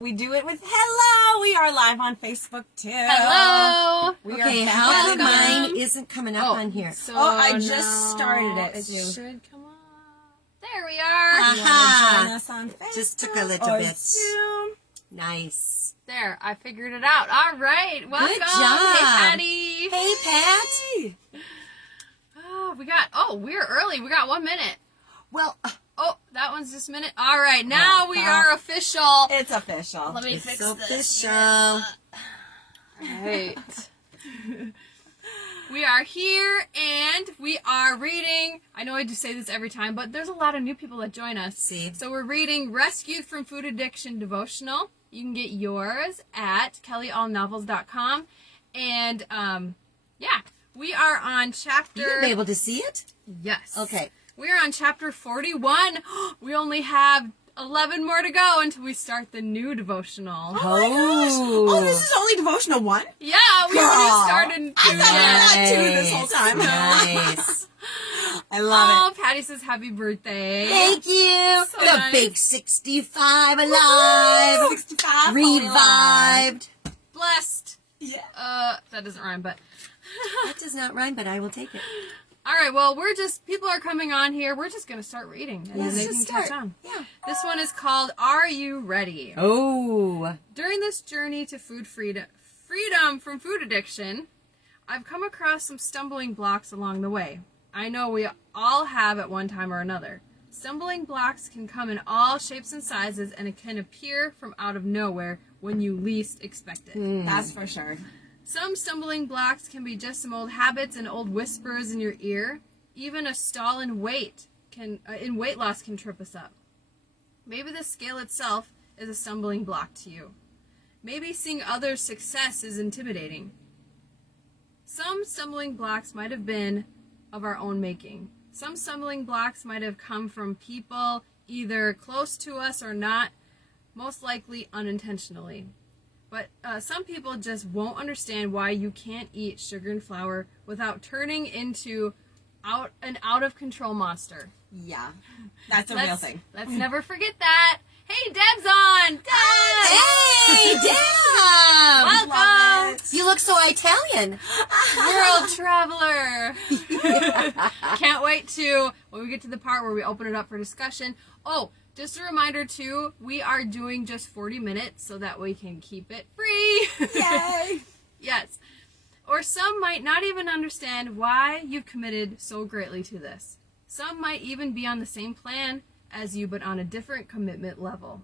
We do it with hello. We are live on Facebook too. Hello. Okay, how come mine isn't coming up on here? So I just started it. It so should come on. There we are. you want to join us on Facebook? Just took a little or bit. Zoom? Nice. There, I figured it out. All right. Welcome. Good job. Hey, Patty. Hey, Pat. We're early. We got 1 minute. Well, That one's just a minute. All right. Now we are official. It's official. Let me it's fix official. this. All right. We are here and we are reading. I know I do say this every time, but there's a lot of new people that join us. See? So we're reading Rescued from Food Addiction devotional. You can get yours at kellyallnovels.com. And we are on chapter. You'll be able to see it? Yes. Okay. We are on chapter 41. We only have 11 more to go until we start the new devotional. Oh my gosh. Oh, this is only devotional 1? Yeah, we already started. I thought we were on 2 this whole time. Nice. I love Oh, Patty says happy birthday. Thank you. So the nice. big 65 alive. it. 65. Revived. Blessed. Yeah. That doesn't rhyme, but. That does not rhyme, but I will take it. All right, well, people are coming on here. We're just going to start reading, and then they can catch on. Yeah. This one is called, Are You Ready? Oh. During this journey to food freedom from food addiction, I've come across some stumbling blocks along the way. I know we all have at one time or another. Stumbling blocks can come in all shapes and sizes, and it can appear from out of nowhere when you least expect it. That's for sure. Some stumbling blocks can be just some old habits and old whispers in your ear. Even a stall in weight loss can trip us up. Maybe the scale itself is a stumbling block to you. Maybe seeing others' success is intimidating. Some stumbling blocks might have been of our own making. Some stumbling blocks might have come from people either close to us or not, most likely unintentionally. But some people just won't understand why you can't eat sugar and flour without turning into an out-of-control monster. Yeah. That's a real thing. Let's never forget that. Hey, Deb's on! Deb! Hey, Deb! Welcome! Love it. You look so Italian. World traveler! Can't wait when we get to the part where we open it up for discussion. Oh, just a reminder, too, we are doing just 40 minutes so that we can keep it free. Yay! Yes. Or some might not even understand why you've committed so greatly to this. Some might even be on the same plan as you, but on a different commitment level.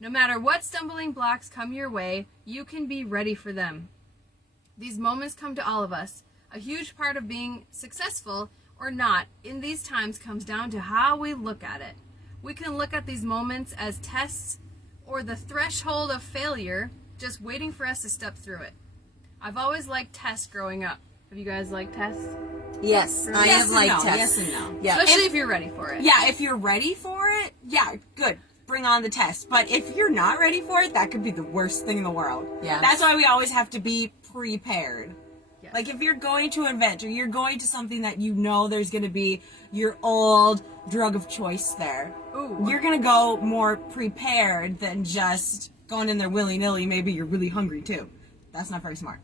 No matter what stumbling blocks come your way, you can be ready for them. These moments come to all of us. A huge part of being successful or not in these times comes down to how we look at it. We can look at these moments as tests or the threshold of failure, just waiting for us to step through it. I've always liked tests growing up. Have you guys liked tests? Yes, I Yes have and liked no. tests. Yes and no. Yeah. Especially if you're ready for it. Yeah, if you're ready for it, yeah, good. Bring on the test. But if you're not ready for it, that could be the worst thing in the world. Yeah. That's why we always have to be prepared. Yes. Like if you're going to an event or you're going to something that you know there's going to be your old drug of choice there, Ooh. you're going to go more prepared than just going in there willy-nilly. Maybe you're really hungry too. That's not very smart.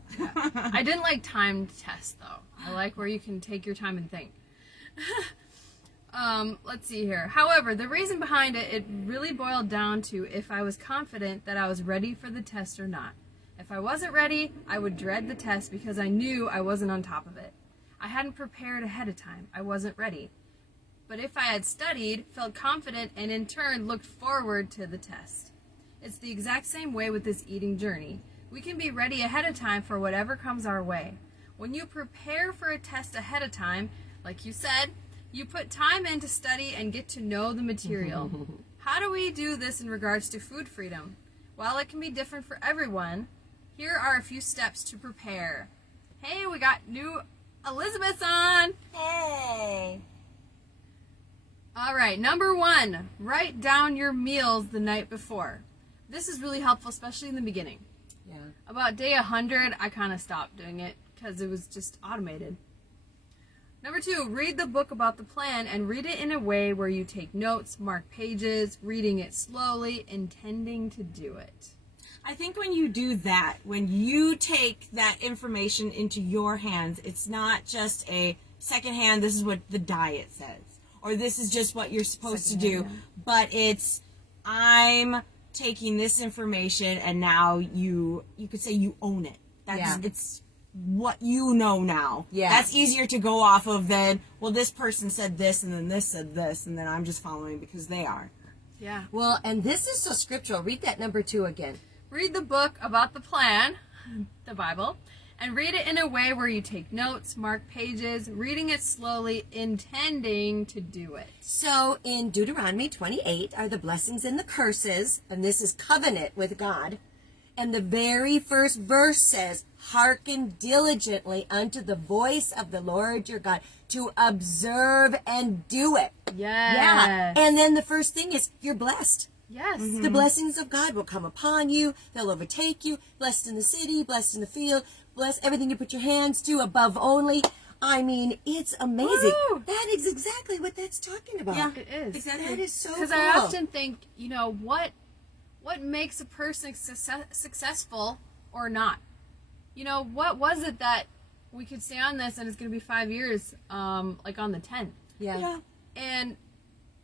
I didn't like timed tests, though. I like where you can take your time and think. Let's see here. However, the reason behind it really boiled down to if I was confident that I was ready for the test or not. If I wasn't ready, I would dread the test because I knew I wasn't on top of it. I hadn't prepared ahead of time. I wasn't ready. But if I had studied, felt confident, and in turn looked forward to the test. It's the exact same way with this eating journey. We can be ready ahead of time for whatever comes our way. When you prepare for a test ahead of time, like you said, you put time in to study and get to know the material. How do we do this in regards to food freedom? While it can be different for everyone, here are a few steps to prepare. Hey, we got new Elizabeth's on. Hey. All right, number 1, write down your meals the night before. This is really helpful, especially in the beginning. Yeah. About day 100, I kind of stopped doing it because it was just automated. Number 2, read the book about the plan and read it in a way where you take notes, mark pages, reading it slowly, intending to do it. I think when you do that, when you take that information into your hands, it's not just a secondhand, this is what the diet says, or this is just what you're supposed to do, but it's, I'm taking this information and now you could say you own it. It's what you know now. Yeah. That's easier to go off of than, well, this person said this and then this said this and then I'm just following because they are. Yeah. Well, and this is so scriptural. Read that number 2 again. Read the book about the plan, the Bible, and read it in a way where you take notes, mark pages, reading it slowly, intending to do it. So in Deuteronomy 28 are the blessings and the curses, and this is covenant with God. And the very first verse says, hearken diligently unto the voice of the Lord your God to observe and do it. Yes. Yeah. And then the first thing is, you're blessed. Yes. The blessings of God will come upon you. They'll overtake you. Blessed in the city, blessed in the field, blessed everything you put your hands to, above only. I mean, it's amazing. Woo! That is exactly what that's talking about. Yeah. It is. Exactly. That is so cool. Because I often think, what makes a person successful or not? What was it that we could stay on this and it's going to be 5 years, like on the 10th? Yeah. And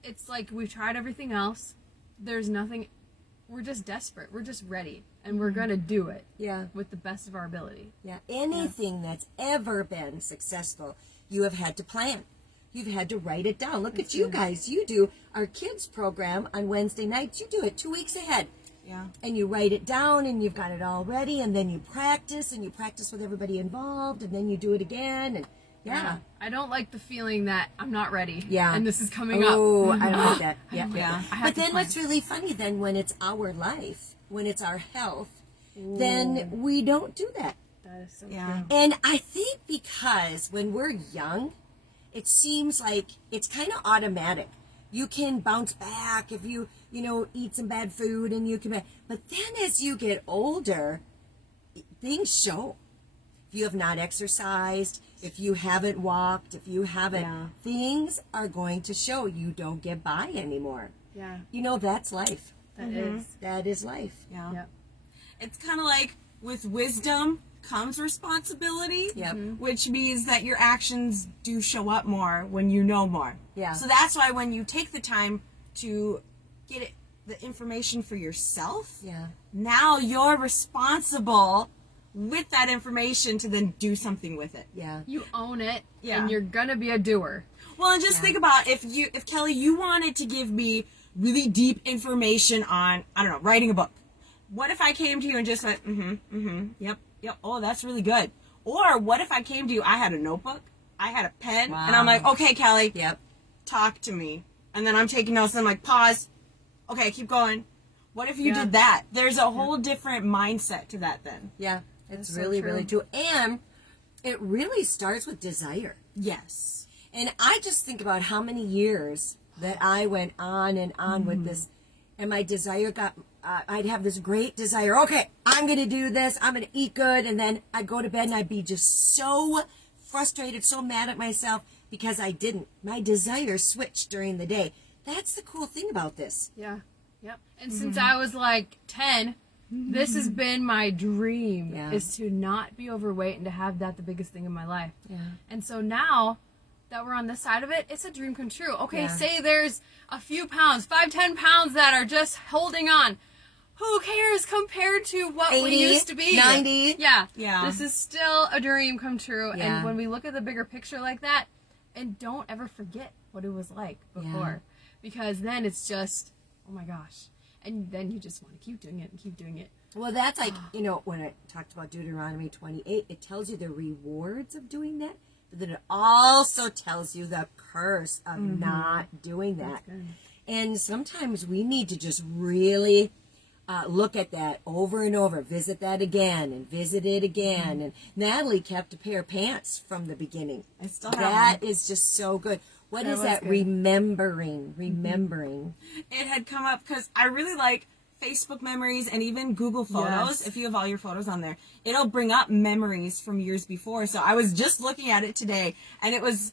it's like we've tried everything else. There's nothing. We're just desperate. We're just ready. And we're going to do it. Yeah. With the best of our ability. Yeah. Anything that's ever been successful, you have had to plan. You've had to write it down. Look at you guys. You do our kids program on Wednesday nights. You do it 2 weeks ahead. Yeah. And you write it down and you've got it all ready. And then you practice with everybody involved. And then you do it again. And yeah. I don't like the feeling that I'm not ready. Yeah. And this is coming up. Oh, I don't like that. Yeah. Yeah. But then what's really funny then when it's our life, when it's our health, then we don't do that. That is so Yeah. true. And I think because when we're young, it seems like it's kind of automatic. You can bounce back if you eat some bad food and you can, but then as you get older, things show. If you have not exercised, if you haven't walked, if you haven't, things are going to show. You don't get by anymore. Yeah. That's life. That is. That is life. Yeah. Yep. It's kind of like with wisdom comes responsibility, Yep. which means that your actions do show up more when you know more. Yeah. So that's why when you take the time to get the information for yourself, Yeah. now you're responsible with that information to then do something with it. Yeah. You own it, Yeah. and you're gonna be a doer. Well, and just think about if Kelly, you wanted to give me really deep information on, I don't know, writing a book. What if I came to you and just went, yep, oh, that's really good. Or what if I came to you, I had a notebook, I had a pen, and I'm like, okay, Kelly, Yep. talk to me. And then I'm taking notes and I'm like, pause. Okay, keep going. What if you did that? There's a whole different mindset to that then. Yeah. It's so really, true. really true. And it really starts with desire. Yes. And I just think about how many years that I went on and on with this. And my desire I'd have this great desire. Okay, I'm going to do this. I'm going to eat good. And then I'd go to bed and I'd be just so frustrated, so mad at myself because I didn't. My desire switched during the day. That's the cool thing about this. Yeah. Yep. And since I was like 10, this has been my dream, Yeah. is to not be overweight and to have that the biggest thing in my life. Yeah. And so now that we're on this side of it, it's a dream come true. Okay, Yeah. say there's a few pounds, 5-10 pounds that are just holding on. Who cares compared to what 80, we used to be? 90. Yeah. Yeah. This is still a dream come true. Yeah. And when we look at the bigger picture like that, and don't ever forget what it was like before. Because then it's just, oh my gosh. And then you just want to keep doing it and keep doing it. Well, that's like, when I talked about Deuteronomy 28, it tells you the rewards of doing that. But then it also tells you the curse of not doing that. And sometimes we need to just really look at that over and over, visit that again and visit it again. And Natalie kept a pair of pants from the beginning. I still have That them. is just so good. What That is was that? good. Remembering. It had come up because I really like Facebook memories and even Google Photos, Yes. if you have all your photos on there, it'll bring up memories from years before. So I was just looking at it today, and it was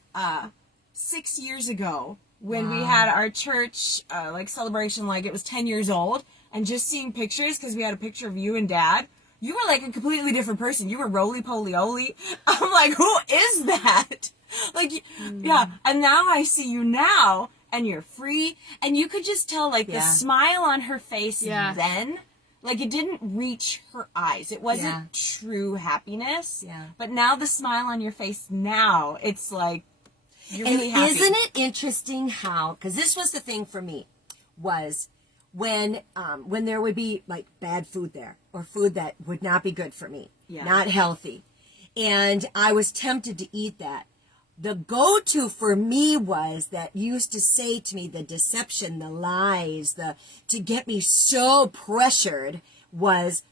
6 years ago when we had our church like celebration, like it was 10 years old, and just seeing pictures, because we had a picture of you and Dad. You were like a completely different person. You were roly-poly-oly. I'm like, who is that? Like, yeah. And now I see you now, and you're free, and you could just tell, like, the smile on her face then, like, it didn't reach her eyes. It wasn't true happiness. Yeah. But now the smile on your face now, it's like, you're really happy. Isn't it interesting how, because this was the thing for me, was when there would be, like, bad food there, or food that would not be good for me, not healthy, and I was tempted to eat that. The go-to for me was that used to say to me, the deception, the lies, to get me so pressured was,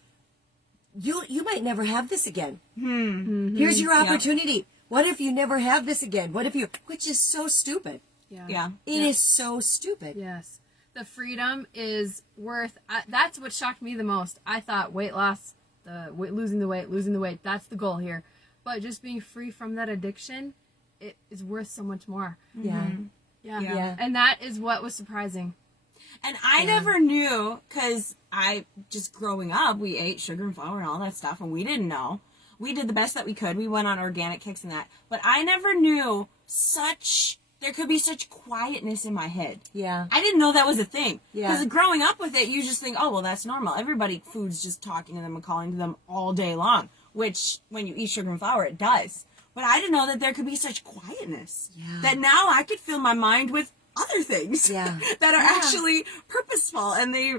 you might never have this again. Here's your opportunity. What if you never have this again? What if which is so stupid. Yeah. It is so stupid. Yes. The freedom is worth, that's what shocked me the most. I thought weight loss, losing the weight, that's the goal here. But just being free from that addiction, it is worth so much more. Yeah. Yeah. And that is what was surprising. And I never knew, because just growing up, we ate sugar and flour and all that stuff, and we didn't know. We did the best that we could. We went on organic kicks and that. But I never knew there could be such quietness in my head. Yeah. I didn't know that was a thing. Yeah. Because growing up with it, you just think, oh, well, that's normal. Food's just talking to them and calling to them all day long, which when you eat sugar and flour, it does. But I didn't know that there could be such quietness. Yeah. That now I could fill my mind with other things that are actually purposeful, and they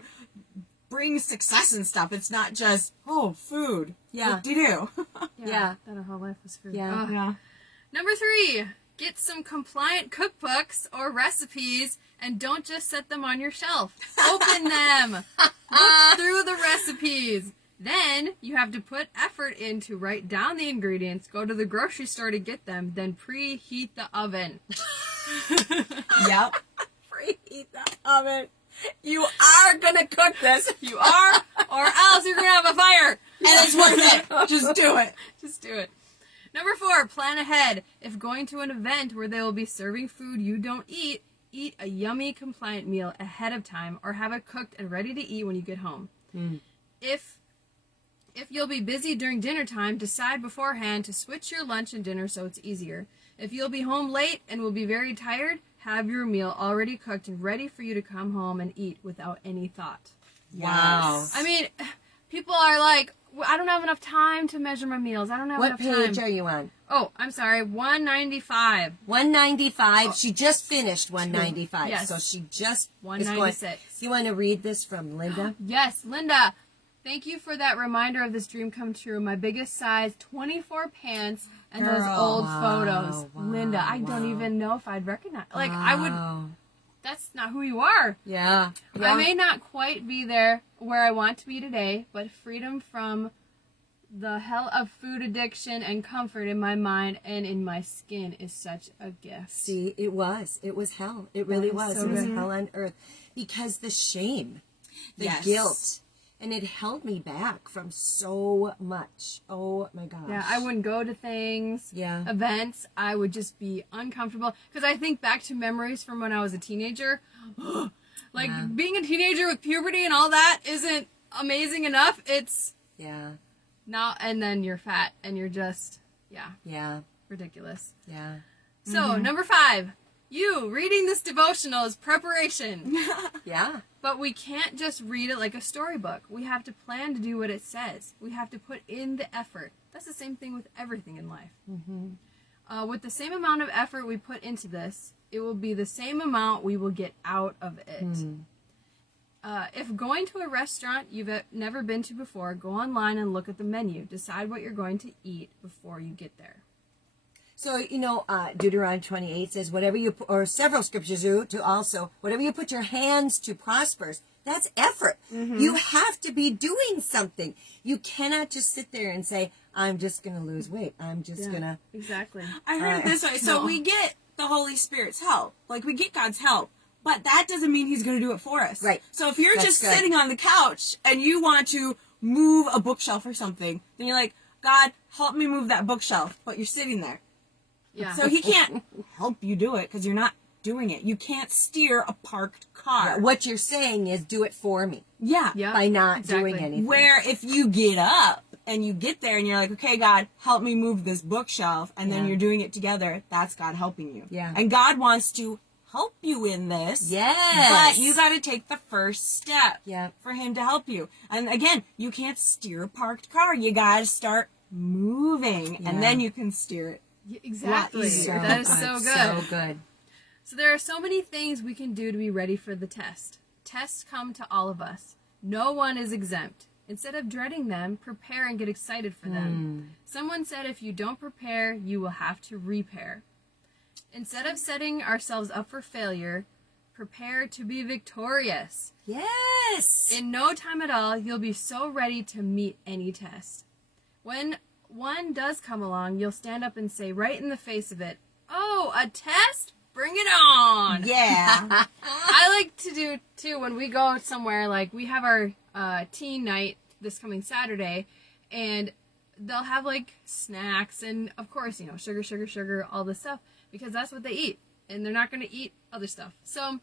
bring success and stuff. It's not just, food. Yeah. What do you do? Yeah. That our whole life was food. Yeah. Oh. Yeah. Number 3, get some compliant cookbooks or recipes and don't just set them on your shelf. Open them. Look through the recipes. Then you have to put effort in to write down the ingredients, go to the grocery store to get them, then preheat the oven. Yep. Preheat the oven. You are going to cook this. You are, or else you're going to have a fire. And it's worth it. Just do it. Just do it. Number 4, plan ahead. If going to an event where they will be serving food you don't eat a yummy compliant meal ahead of time or have it cooked and ready to eat when you get home. If you'll be busy during dinner time, decide beforehand to switch your lunch and dinner so it's easier. If you'll be home late and will be very tired, have your meal already cooked and ready for you to come home and eat without any thought. Wow. I mean, people are like, I don't have enough time to measure my meals. I don't have What enough time. page are you on? Oh, I'm sorry, 195. 195. She just finished 195. Yes. So she just 196. You want to read this from Linda? Yes, Linda, thank you for that reminder of this dream come true. My biggest size, 24 pants, and those old photos. Linda, I don't even know if I'd recognize. Like, I would, that's not who you are. Yeah. I may not quite be there where I want to be today, but freedom from the hell of food addiction and comfort in my mind and in my skin is such a gift. See, it was hell. It really was. so It was good. hell on earth. Because the shame, the Yes. guilt, and it held me back from so much. Oh my gosh. Yeah, I wouldn't go to things, events. I would just be uncomfortable. Because I think back to memories from when I was a teenager. Like, being a teenager with puberty and all that isn't amazing enough. It's not, and then you're fat and you're just, ridiculous. Yeah. So, number 5, you reading this devotional is preparation. Yeah. But we can't just read it like a storybook. We have to plan to do what it says. We have to put in the effort. That's the same thing with everything in life. With the same amount of effort we put into this, it will be the same amount we will get out of it. If going to a restaurant you've never been to before, go online and look at the menu. Decide what you're going to eat before you get there. So, Deuteronomy 28 says, whatever you, or several scriptures do, to also, whatever you put your hands to prospers, that's effort. You have to be doing something. You cannot just sit there and say, I'm just going to lose weight. I'm just going to. Exactly. I heard it this way. So we get the Holy Spirit's help. Like, we get God's help. But that doesn't mean he's going to do it for us. Right. So if you're That's just good. sitting on the couch and you want to move a bookshelf or something, then you're like, God, help me move that bookshelf. But you're sitting there. Yeah. So he can't help you do it because you're not doing it. You can't steer a parked car. What you're saying is do it for me Yeah. Yeah. by not exactly. doing anything. Where if you get up and you get there and you're like, okay, God, help me move this bookshelf, and then Yeah. you're doing it together, that's God helping you. Yeah. And God wants to help you in this. Yes. But you got to take the first step Yeah. for him to help you. And again, you can't steer a parked car. You got to start moving, Yeah. and then you can steer it. Yeah, exactly. easier. That is so good. So good. So there are so many things we can do to be ready for the test. Tests come to all of us. No one is exempt. Instead of dreading them, prepare and get excited for them. Someone said if you don't prepare, you will have to repair. Instead of setting ourselves up for failure, prepare to be victorious. Yes. In no time at all, you'll be so ready to meet any test. When one does come along, you'll stand up and say right in the face of it, "Oh, a test? Bring it on." Yeah. I like to do, too, when we go somewhere, like we have our teen night this coming Saturday, and they'll have, like, snacks and, of course, sugar, all this stuff, because that's what they eat, and they're not going to eat other stuff. So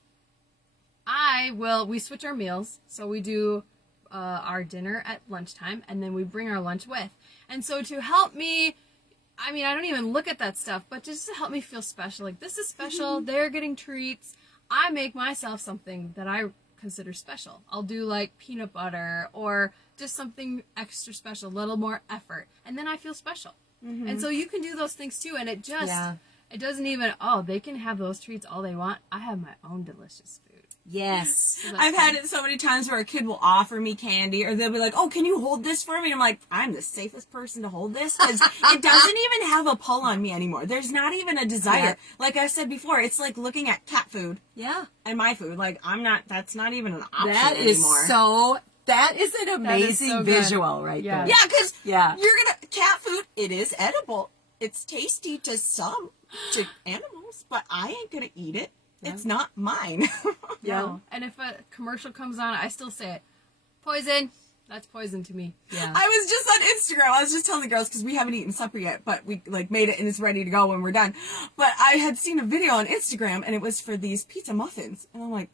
we switch our meals, so we do our dinner at lunchtime, and then we bring our lunch with. And so to help me, I mean, I don't even look at that stuff, but just to help me feel special, like, this is special, they're getting treats, I make myself something that I consider special. I'll do, like, peanut butter or just something extra special, a little more effort, and then I feel special. And so you can do those things, too, and it just, it doesn't even, they can have those treats all they want. I have my own delicious food. Yes. So that's I've fun. had it so many times where a kid will offer me candy, or they'll be like, "Oh, can you hold this for me?" And I'm like, "I'm the safest person to hold this because it doesn't even have a pull on me anymore. There's not even a desire." Yeah. Like I said before, it's like looking at cat food Yeah. and my food. Like that's not even an option That is anymore. that is an amazing so good. visual right Yeah. there. Yeah, because Yeah. cat food. It is edible. It's tasty to some animals, but I ain't gonna eat it. It's not mine. No. And if a commercial comes on, I still say it. Poison. That's poison to me. Yeah. I was just on Instagram. I was just telling the girls because we haven't eaten supper yet, but we made it and it's ready to go when we're done. But I had seen a video on Instagram and it was for these pizza muffins, and I'm like,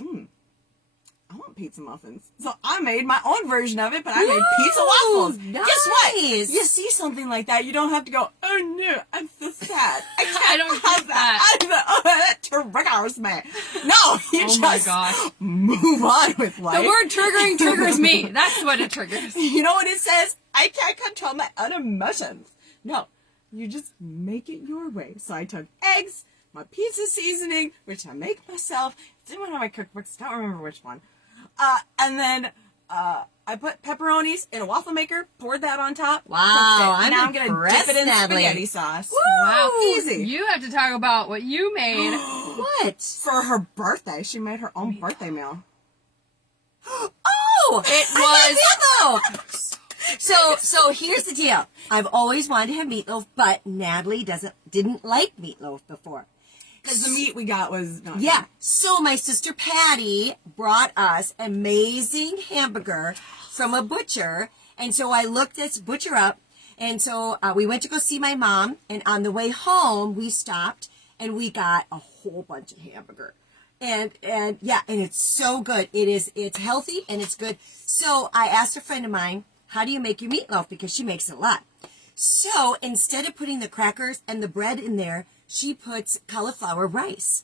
I want pizza muffins. So I made my own version of it, but I made pizza waffles. Nice. Guess what? You see something like that, you don't have to go, "Oh no, I'm so sad. I can't I don't have get that. that triggers me." No, you Oh my just gosh. move on with life. The word triggering triggers me. That's what it triggers. You know what it says? I can't control my own emotions. No, you just make it your way. So I took eggs, my pizza seasoning, which I make myself. It's in one of my cookbooks. Don't remember which one. And then I put pepperonis in a waffle maker, poured that on top. Wow, cooked it. I'm And now I'm going to impressed, dip it in Natalie. spaghetti sauce. Wow. Easy. You have to talk about what you made. What? For her birthday, she made her own birthday meal. Oh, It was meatloaf. So here's the deal. I've always wanted to have meatloaf, but Natalie didn't like meatloaf before. Because the meat we got was not Yeah. So my sister Patty brought us amazing hamburger from a butcher. And so I looked this butcher up. And so we went to go see my mom. And on the way home, we stopped and we got a whole bunch of hamburger. And it's so good. It's healthy and it's good. So I asked a friend of mine, how do you make your meatloaf? Because she makes it a lot. So instead of putting the crackers and the bread in there, she puts cauliflower rice.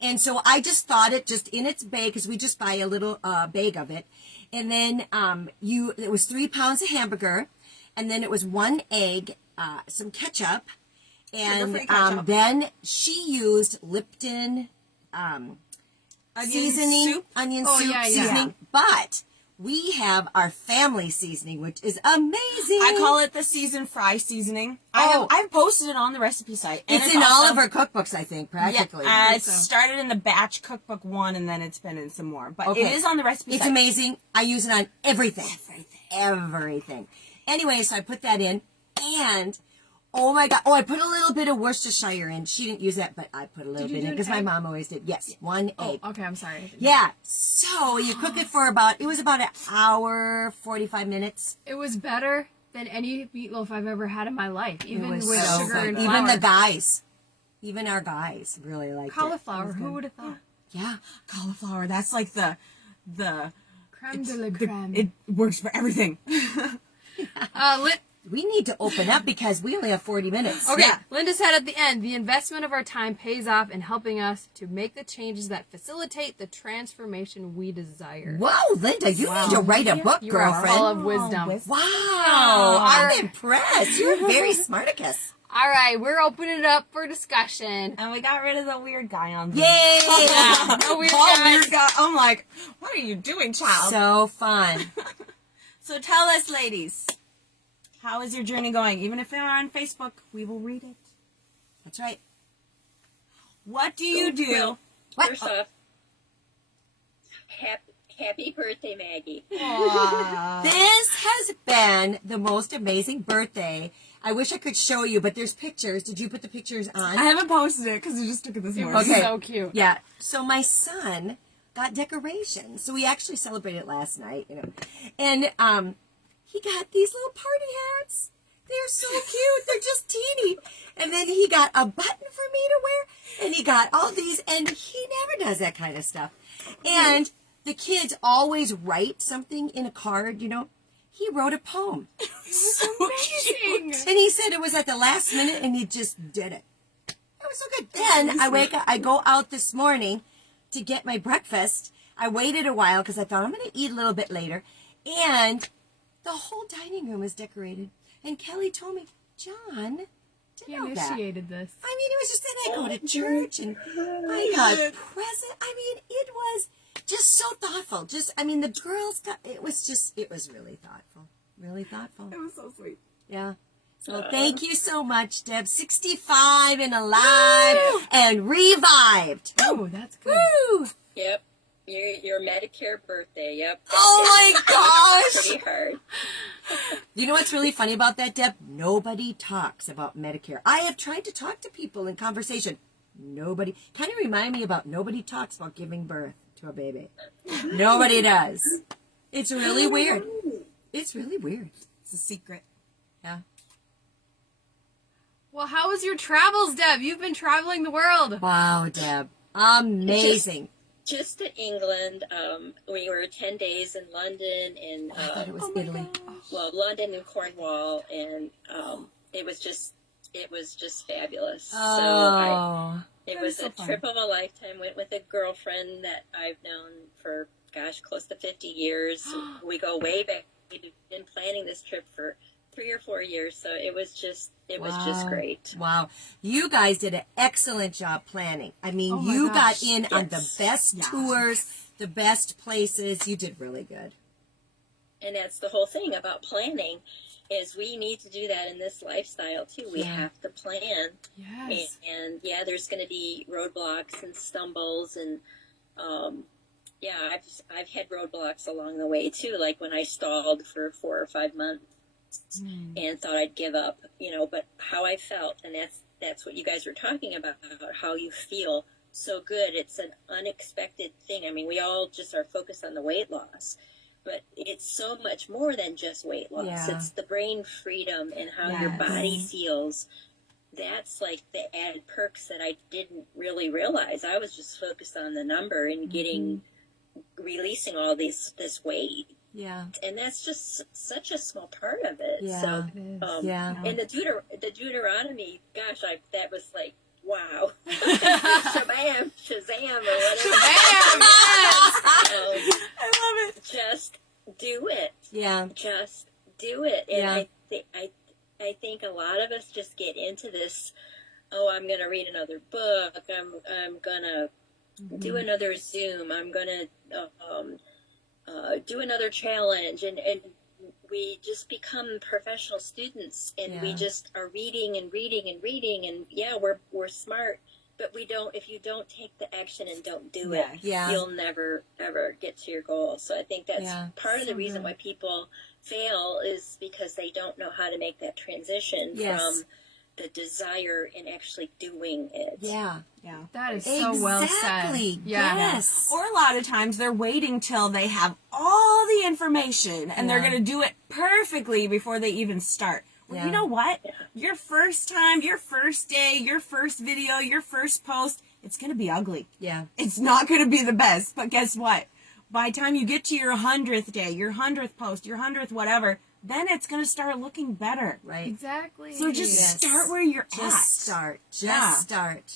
And so I just thawed it just in its bag, because we just buy a little bag of it. And then it was 3 pounds of hamburger, and then it was 1 egg, some ketchup, and Sugar-free ketchup. then she used Lipton seasoning, onion Oh, soup yeah, yeah. seasoning, but we have our family seasoning, which is amazing. I call it the seasoned fry seasoning. I've posted it on the recipe site. And It's in all also- of our cookbooks, I think, practically. Yeah, it so. started in the batch cookbook 1, and then it's been in some more. But Okay. it is on the recipe It's site. amazing. I use it on everything. Everything. Anyway, so I put that in, and Oh my God. Oh, I put a little bit of Worcestershire in. She didn't use that, but I put a little Did you bit in do an because my egg? mom always did. Yes, one egg. Okay, I'm sorry. Yeah. So you cook it for it was about an hour, 45 minutes. It was better than any meatloaf I've ever had in my life, even with was so sugar good. and Even flour. the guys, even our guys really liked Cauliflower, who would have thought? it. Yeah. Cauliflower. That's like the Creme de la creme. it works for everything. We need to open up because we only have 40 minutes. Okay, Yeah. Linda said at the end, the investment of our time pays off in helping us to make the changes that facilitate the transformation we desire. Wow, Linda, you need to write a book, You are girlfriend. full of wisdom. Wow, I'm impressed. You're very smarticus. All right, we're opening it up for discussion. And we got rid of the weird guy on the Yay! No weird Paul, guys. weird guy. I'm like, what are you doing, child? So fun. So tell us, ladies, how is your journey going? Even if you're on Facebook, we will read it. That's right. What do you do? What? First off, happy birthday, Maggie. Aw. This has been the most amazing birthday. I wish I could show you, but there's pictures. Did you put the pictures on? I haven't posted it because I just took it this morning. was Okay. so cute. Yeah. So my son got decorations. So we actually celebrated last night, And he got these little party hats. They're so cute. They're just teeny. And then he got a button for me to wear. And he got all these. And he never does that kind of stuff. And the kids always write something in a card, He wrote a poem. So Amazing. And he said it was at the last minute, and he just did it. It was so good. Then I wake up, I go out this morning to get my breakfast. I waited a while because I thought I'm going to eat a little bit later. And the whole dining room is decorated. And Kelly told me, John, He didn't know that. initiated this. I mean, it was just that I go to church and I got present. I mean, it was just so thoughtful. The girls it was really thoughtful. Really thoughtful. It was so sweet. Yeah. So thank you so much, Deb. 65 and alive and revived. Oh, that's good. Woo! Yep. Your Medicare birthday. Yep. Oh my gosh! Pretty hard. You know what's really funny about that, Deb? Nobody talks about Medicare. I have tried to talk to people in conversation. Nobody. Kind of remind me about nobody talks about giving birth to a baby. Nobody does. It's really weird. It's really weird. It's a secret. Yeah. Well, how was your travels, Deb? You've been traveling the world. Wow, Deb. Amazing. Just to England. We were 10 days in London and I thought it was Italy. London and Cornwall, and it was just fabulous. Oh. It was a trip of a lifetime. Went with a girlfriend that I've known for, close to 50 years. We go way back. We've been planning this trip for 3 or 4 years, so it was just great. Wow. You guys did an excellent job planning. I mean, Oh my you gosh. got in on the best tours, the best places. You did really good. And that's the whole thing about planning, is we need to do that in this lifestyle too. We have to plan. Yes. And there's going to be roadblocks and stumbles, and I've had roadblocks along the way too, like when I stalled for 4 or 5 months and thought I'd give up, but how I felt, and that's what you guys were talking about how you feel so good. It's an unexpected thing. I mean, we all just are focused on the weight loss, but it's so much more than just weight loss. Yeah. It's the brain freedom and how your body feels. That's like the added perks that I didn't really realize. I was just focused on the number and releasing all this weight. Yeah. And that's just such a small part of it. Yeah. So, Yeah. and the Deuteronomy, gosh, that was like, wow. Shabam, Shazam, or whatever. Bam, yes. I love it. Just do it. Yeah. Just do it. And Yeah. I think a lot of us just get into this, I'm going to read another book. I'm going to do another Zoom. I'm going to do another challenge. And we just become professional students, and we just are reading and reading and reading. And we're smart, but if you don't take the action and don't do it, you'll never, ever get to your goal. So I think that's part of the reason why people fail, is because they don't know how to make that transition from the desire in actually doing it. Yeah. Yeah. That is so well said. Exactly. Yeah. Yes. Or a lot of times they're waiting till they have all the information and they're Yeah. going to do it perfectly before they even start. Well, Yeah. you know what? Your first time, your first day, your first video, your first post, it's going to be ugly. Yeah. It's not going to be the best. But guess what? By the time you get to your 100th day, your 100th post, your 100th whatever, then it's going to start looking better. Right. Exactly. So just Yes. start where you're Just at. start. Just Yeah. start.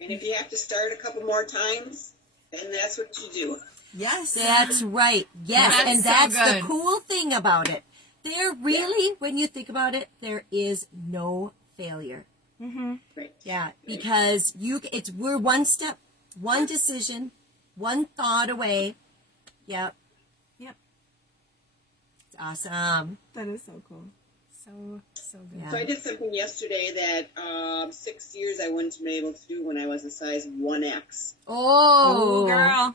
And if you have to start a couple more times, then that's what you do. Yes. That's right. Yes. That's and so that's the good. cool thing about it. There really, when you think about it, there is no failure. Right. Yeah, because we're one step, one decision, one thought away. Yep. Yep. It's awesome. That is so cool. So good. Yeah. So I did something yesterday that 6 years I wouldn't have been able to do when I was a size 1X. Oh, Oh, girl.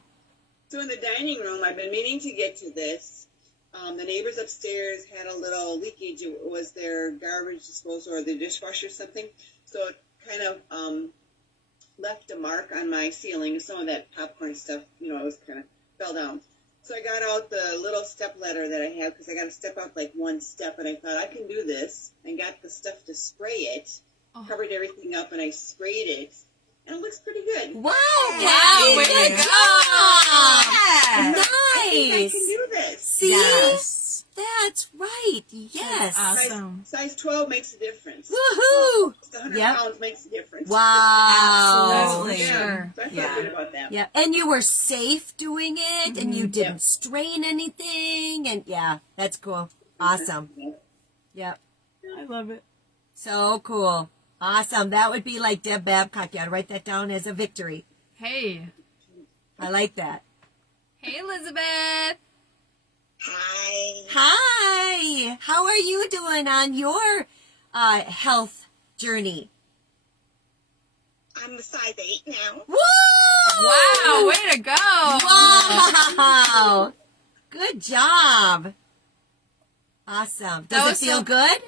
So in the dining room, I've been meaning to get to this. The neighbors upstairs had a little leakage. It was their garbage disposal or the dishwasher or something. So it kind of left a mark on my ceiling. Some of that popcorn stuff, it was kind of fell down. So I got out the little step ladder that I have because I got to step out like one step. And I thought I can do this and got the stuff to spray it. Covered everything up and I sprayed it. And it looks pretty good. wow! Wow, way Good to job! Yeah. I think I Nice. can do this. See, Yes. that's right. Yes. Awesome. Size 12 makes a difference. Woohoo! Just 100 Yep. pounds makes a difference. Wow. Absolutely. Sure. So I felt Yeah. good about that. Yeah, and you were safe doing it, and you didn't Yep. strain anything, and yeah, that's cool. Awesome. Yep. I love it. So cool. Awesome. That would be like Deb Babcock. You gotta write that down as a victory. Hey. I like that. Hey, Elizabeth. Hi. Hi. How are you doing on your health journey? I'm a size 8 now. Woo! Wow, way to go. Wow. Good job. Awesome. Does That it was feel so- good?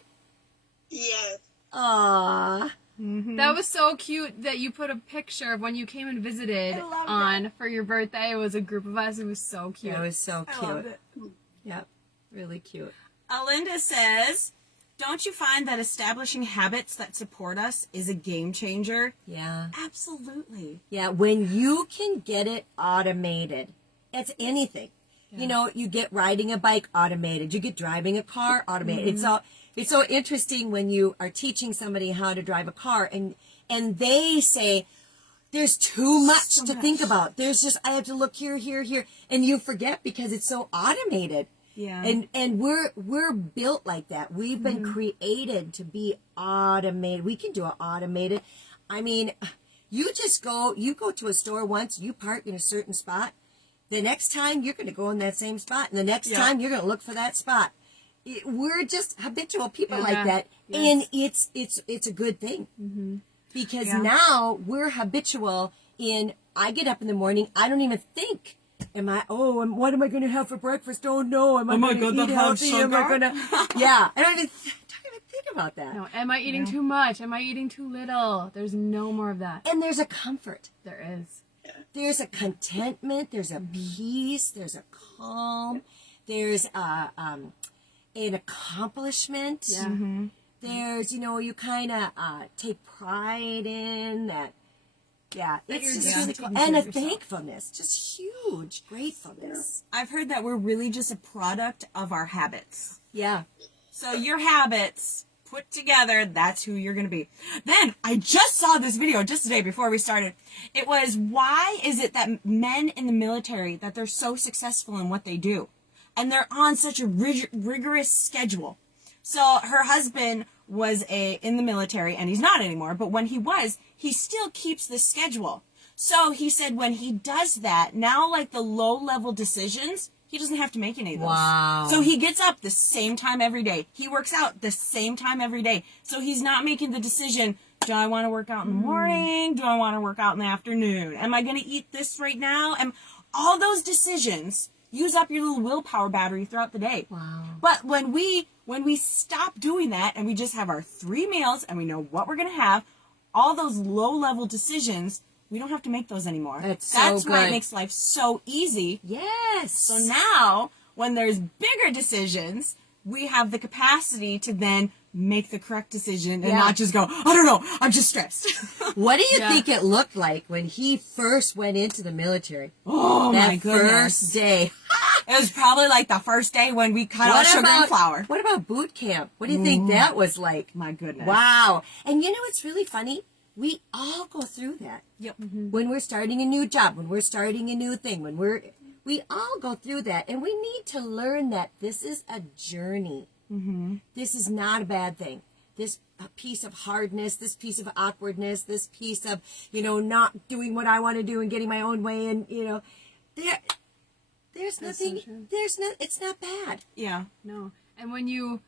Yes. Aww. That was so cute that you put a picture of when you came and visited I loved on for your birthday. It was a group of us. It was so cute. That was so I love cute. it. Yep. Really cute. Alinda says, don't you find that establishing habits that support us is a game changer? Yeah. Absolutely. Yeah, when you can get it automated, it's anything. You know, you get riding a bike automated. You get driving a car automated. It's so interesting when you are teaching somebody how to drive a car and they say, there's too much to think about. There's just, I have to look here, here, here. And you forget because it's so automated. Yeah. And we're built like that. We've been created to be automated. We can do it automated. I mean, you go to a store once, you park in a certain spot. The next time you're going to go in that same spot, and the next time you're going to look for that spot. We're just habitual people like that, and it's a good thing because now we're habitual in. I get up in the morning, I don't even think. What am I going to have for breakfast? Oh no, am I going to eat healthy? Am I going to? Yeah, I don't even think about that. No, am I eating too much? Am I eating too little? There's no more of that. And there's a comfort. There is. There's a contentment, there's a peace, there's a calm, there's an accomplishment. Yeah. There's, you kind of take pride in that. Yeah, it's just really cool. And a thankfulness, just huge gratefulness. I've heard that we're really just a product of our habits. Yeah. So your habits put together, that's who you're going to be. Then I just saw this video just today before we started. It was, why is it that men in the military, that they're so successful in what they do? And they're on such a rigorous schedule. So her husband was in the military, and he's not anymore, but when he was, he still keeps the schedule. So he said when he does that, now like the low-level decisions, he doesn't have to make any of those. Wow. So he gets up the same time every day. He works out the same time every day. So he's not making the decision, do I want to work out in the morning? Do I want to work out in the afternoon? Am I going to eat this right now? And all those decisions, use up your little willpower battery throughout the day. Wow. But when we stop doing that and we just have our 3 meals and we know what we're going to have, all those low-level decisions, we don't have to make those anymore. That's why good. it makes life so easy. Yes. So now, when there's bigger decisions, we have the capacity to then make the correct decision and not just go, I don't know, I'm just stressed. What do you think it looked like when he first went into the military? Oh, my that goodness. first day. It was probably like the first day when we cut out sugar and flour. What about boot camp? What do you think that was like? My goodness. Wow. And you know what's really funny? We all go through that. Yep. When we're starting a new job, when we're starting a new thing, we all go through that. And we need to learn that this is a journey. Mm-hmm. This is not a bad thing. This piece of hardness, this piece of awkwardness, this piece of, not doing what I want to do and getting my own way. And, there's nothing, it's not bad. Yeah. No. And when you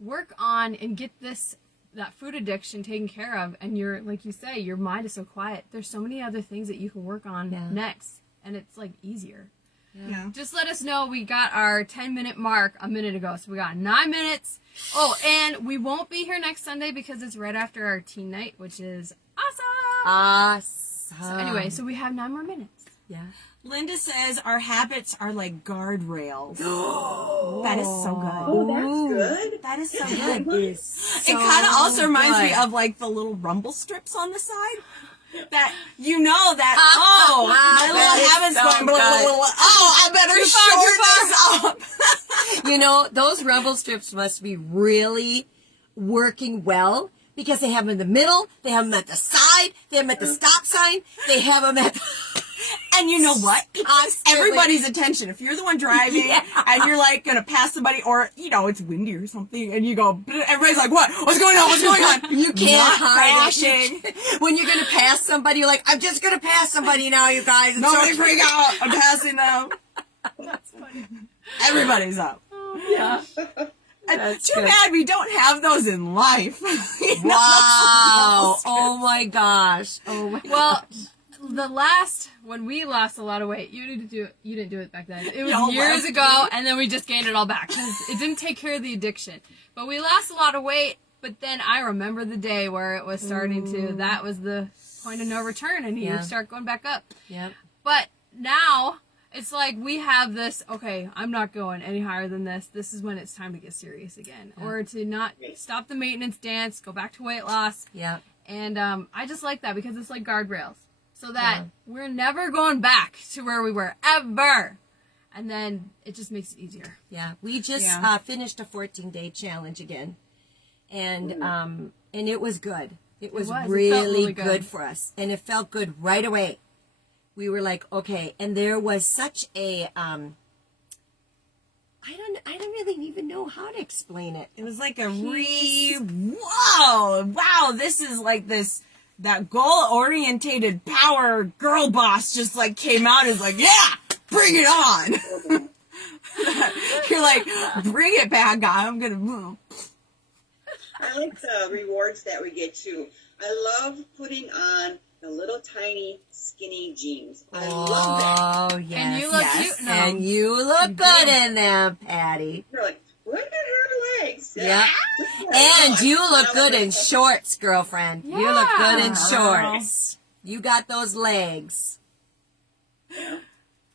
work on and get that food addiction taken care of, and you're, like you say, your mind is so quiet, there's so many other things that you can work on next, and it's like easier. Yeah. Just let us know. We got our 10-minute mark a minute ago, so we got 9 minutes. Oh, and we won't be here next Sunday because it's right after our teen night, which is awesome. Awesome. So anyway, so we have 9 more minutes. Yeah. Linda says our habits are like guardrails. That is so good. Oh, that's good. That is so That good. is so It kind of also reminds me good. of like the little rumble strips on the side. That you know that my little that is habit's so going blah, blah, blah, blah. Oh, I better short this up. Those rumble strips must be really working well because they have them in the middle, they have them at the side, they have them at the stop sign, they have them at And you know what? Constantly. Everybody's attention. If you're the one driving and you're like going to pass somebody or, it's windy or something and you go, everybody's like, what? What's going on? What's going on? You can't Not hide crashing. it. When you're going to pass somebody, you're like, I'm just going to pass somebody now, you guys. Nobody freak out. I'm passing them. That's funny. Everybody's up. Yeah. Too bad we don't have those in life. Wow. Oh my gosh. Oh my Well, when we lost a lot of weight, you didn't do it back then. It was Y'all years left ago, and then we just gained it all back because it didn't take care of the addiction. But we lost a lot of weight. But then I remember the day where it was starting to. That was the point of no return, and you start going back up. Yep. But now it's like we have this. Okay, I'm not going any higher than this. This is when it's time to get serious again, or to not stop the maintenance dance, go back to weight loss. Yeah. And I just like that because it's like guardrails. So that we're never going back to where we were, ever. And then it just makes it easier. Yeah. We just finished a 14-day challenge again. And it was good. It was It felt really really good. good For us. And it felt good right away. We were like, okay. And there was such a, I don't really even know how to explain it. It was like a wow, this is like that goal-orientated power girl boss just like came out and was like, yeah, bring it on. You're like, bring it back, guy. I'm gonna move. I like the rewards that we get too. I love putting on the little tiny skinny jeans. I love that. Oh, yes. And you look cute in them. And you look good in them, Patty. You're like, look at her legs. Yeah. And you look good in shorts, girlfriend. You look good in shorts. You got those legs. You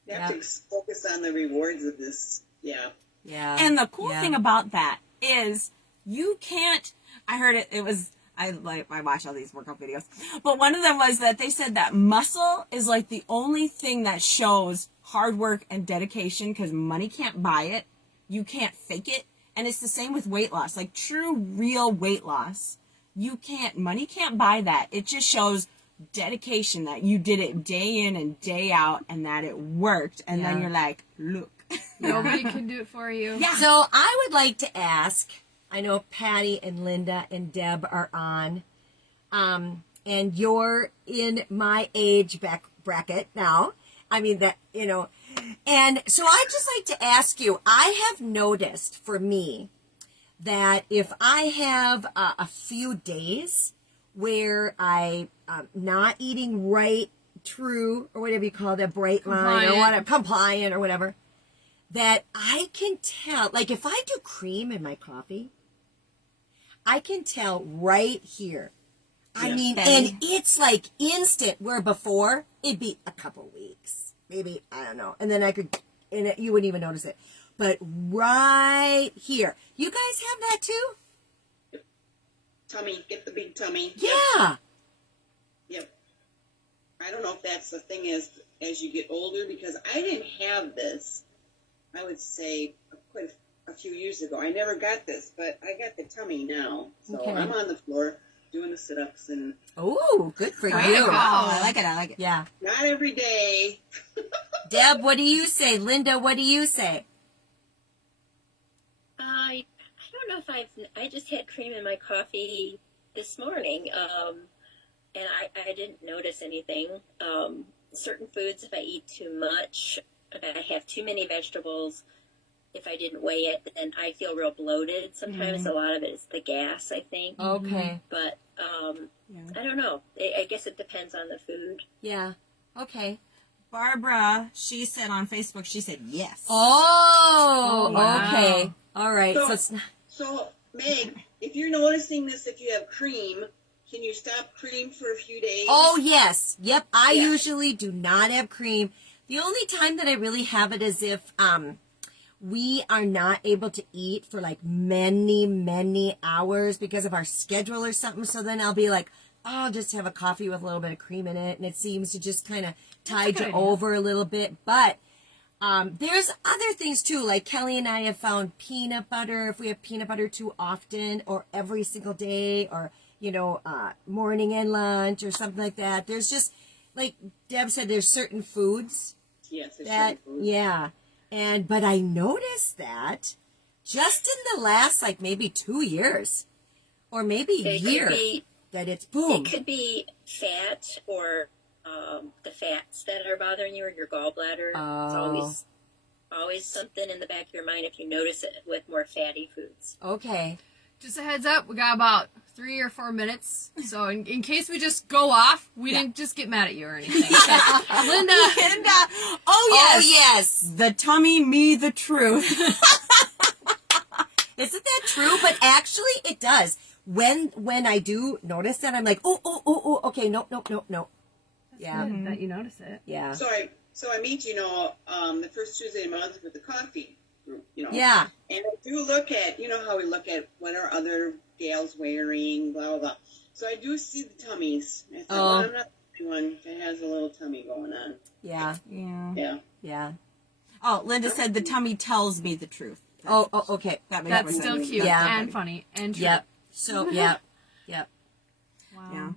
have to focus on the rewards of this. Yeah. Yeah. And the cool thing about that is you can't, I heard it was, I watch all these workout videos, but one of them was that they said that muscle is like the only thing that shows hard work and dedication because money can't buy it. You can't fake it. And it's the same with weight loss, like true, real weight loss. Money can't buy that. It just shows dedication that you did it day in and day out and that it worked. And then you're like, look. Nobody can do it for you. Yeah. So I would like to ask, I know Patty and Linda and Deb are on, and you're in my age bracket now. I mean, and so I'd just like to ask you, I have noticed for me that if I have a few days where I'm not eating right, true, or whatever you call that, bright line, or whatever, compliant or whatever, that I can tell, like if I do cream in my coffee, I can tell right here. I mean, and it's like instant, where before it'd be a couple weeks, maybe, I don't know. And then you wouldn't even notice it. But right here, you guys have that too? Tummy, get the big tummy. Yeah. Yep. I don't know if that's the thing as you get older, because I didn't have this, I would say, quite a few years ago. I never got this, but I got the tummy now. So Okay. I'm on the floor doing the sit-ups, and Oh, good for Way you. to go. I like it. Yeah. not every day. Deb, what do you say? Linda, what do you say? I don't know if I just had cream in my coffee this morning, and I didn't notice anything. Certain foods, if I eat too much, if I have too many vegetables, if I didn't weigh it, then I feel real bloated. Sometimes a lot of it is the gas, I think. Okay. But I don't know. I guess it depends on the food. Yeah. Okay. Barbara, she said on Facebook, she said yes. Oh, wow. okay. All right. So, So- it's not, So, Meg, if you're noticing this, if you have cream, can you stop cream for a few days? oh, yes. Yep. I Yeah. usually do not have cream. The only time that I really have it is if we are not able to eat for like many hours because of our schedule or something. So then I'll be like, oh, I'll just have a coffee with a little bit of cream in it. And it seems to just kind of tide good you idea. over a little bit. But there's other things too. Like Kelly and I have found peanut butter. If we have peanut butter too often or every single day, or, morning and lunch or something like that. There's just, like Deb said, there's certain foods Yes, it's that, certain foods. yeah. But I noticed that just in the last, like, maybe 2 years or maybe a It year, could be, that it's boom. it could be fat, or the fats that are bothering you, or your gallbladder. Oh. It's always something in the back of your mind if you notice it with more fatty foods. Okay. Just a heads up, we got about 3 or 4 minutes. So in case we just go off, we didn't just get mad at you or anything. So, Linda, Oh, yes. Oh, yes. The tummy, me, the truth. Isn't that true? But actually, it does. When I do notice that, I'm like, oh, okay, no. Yeah. good that you notice it. Yeah. So I meet, the first Tuesday of the month with the coffee group, Yeah. And I do look at, how we look at what are other gals wearing, blah, blah, blah. So I do see the tummies. I thought, well, I'm not the only one that has a little tummy going on. Yeah. Yeah. Yeah. Yeah. Oh, Linda said the tummy tells me the truth. Oh, okay. That makes That's more still sense. cute Yeah. and funny and true. Yep. So, yep. Wow. Yeah.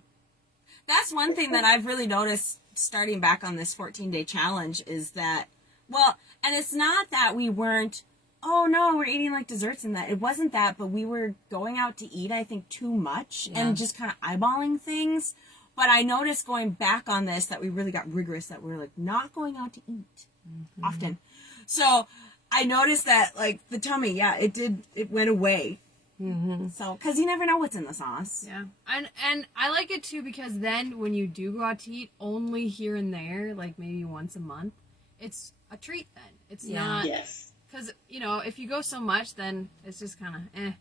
That's one thing that I've really noticed starting back on this 14-day challenge is that, well, and it's not that we weren't, oh no, we're eating like desserts and that. It wasn't that, but we were going out to eat, I think, too much and just kind of eyeballing things. But I noticed going back on this that we really got rigorous, that we were like not going out to eat often. So I noticed that like the tummy, it went away. Mm-hmm. So, because you never know what's in the sauce. Yeah. And I like it too because then when you do go out to eat, only here and there, like maybe once a month, it's a treat then. It's not, Yes. because, if you go so much, then it's just kind of eh.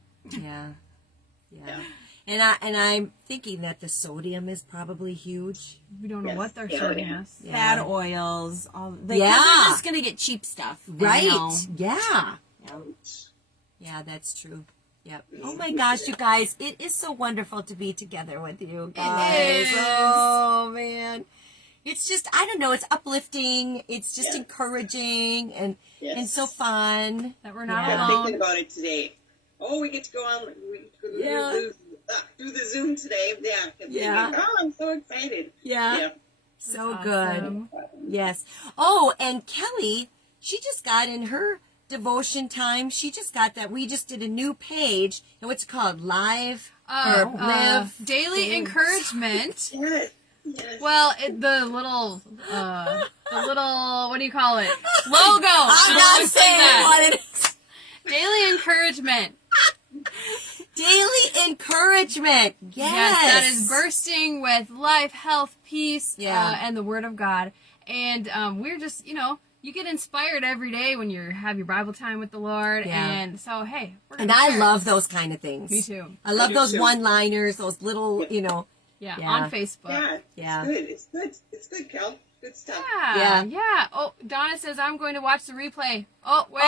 Yeah. And I'm thinking that the sodium is probably huge. We don't know Yes. what they're Yeah. serving us. Yeah. Bad oils, all they're just gonna get cheap stuff, Right. Yeah. Yeah. Yeah, that's true. Yep. Oh my gosh, you guys, it is so wonderful to be together with you guys. is. Oh man. It's just, I don't know, it's uplifting, it's just encouraging and Yes. so fun. That we're not I kept alone. thinking about it today. Oh, we get to go on. We could do the Zoom today. Yeah. I kept thinking, oh, I'm so excited. Yeah. So good. Awesome. Yes. Oh, and Kelly, she just got in her devotion time. She just got that. We just did a new page. And what's it called? Live or live? Daily encouragement. Yes. Yes. Well, the little, what do you call it? Logo. I'm not saying what it is. Daily encouragement. Daily encouragement. Yes. That is bursting with life, health, peace, Yeah. and the Word of God. And we're just, you get inspired every day when you have your Bible time with the Lord. Yeah. And so, hey, we're And gonna I share. love those kind of things. Me too. I love do those too. one-liners, those little, Yeah, Yeah. on Facebook. Yeah, Yeah. it's good. It's good, Kel. Good stuff. Yeah. Oh, Donna says I'm going to watch the replay. Oh, wait,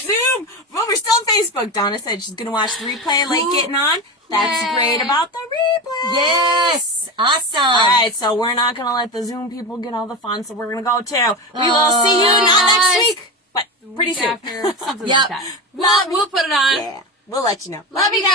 Zoom. Well, we're still on Facebook. Donna said she's going to watch the replay, like getting on. That's Yay. great about the replay. Yes. Awesome. All right, so we're not going to let the Zoom people get all the fun, so we're going to go too. We will see you not next week, but pretty soon. after something Yep. like that. We'll put it on. Yeah, we'll let you know. Love you guys.